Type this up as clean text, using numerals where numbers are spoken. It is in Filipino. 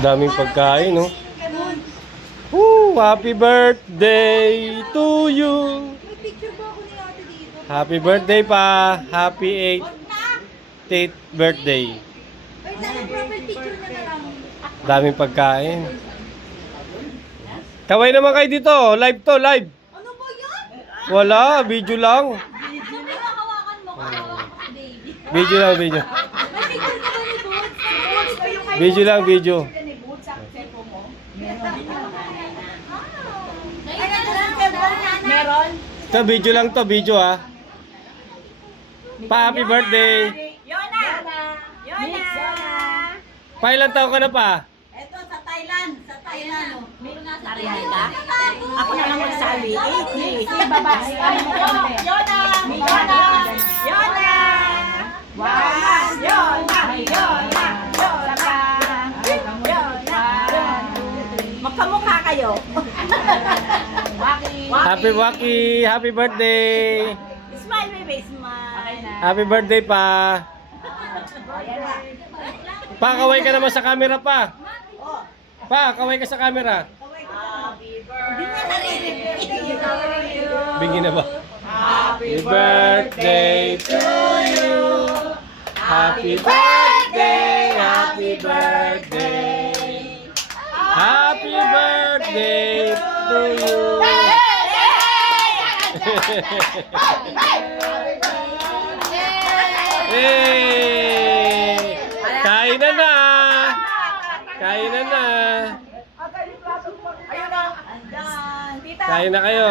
Daming pagkain, no? Woo! Happy birthday to you! May picture ba ako ni ate dito? Happy birthday pa! Happy 8th birthday! Wait lang, yung profile picture niya na lang. Daming pagkain. Kaway naman kayo dito. Live to, live. Ano ba yan? Wala, video lang. Hawakan mo, hawakan mo si baby. Video lang, video. May picture ka ba ni Boots? Video lang, video. Meron? Ito, video lang to, video ha. Pa, happy birthday. Yona! Yona! Pa, ilang taon ka na pa? Ito sa Thailand. Sa Thailand. Meron nga sa Thailand. Ako na lang magsabi. Si babae. Yona! Yona! Yona! Wow! Yona! Yona! Yona! Magkamukha kayo. Happy Waki, happy birthday. Smile, baby, smile. Happy birthday pa. Pa, kaway ka naman sa camera pa. Pa, kaway ka sa camera. Hindi niya narinig. Bingi na ba? Happy birthday to you. Happy birthday, happy birthday. Happy birthday to you. Hey! Kain na na. Kain na na. Ayun na. Andan. Tita. Kain na kayo.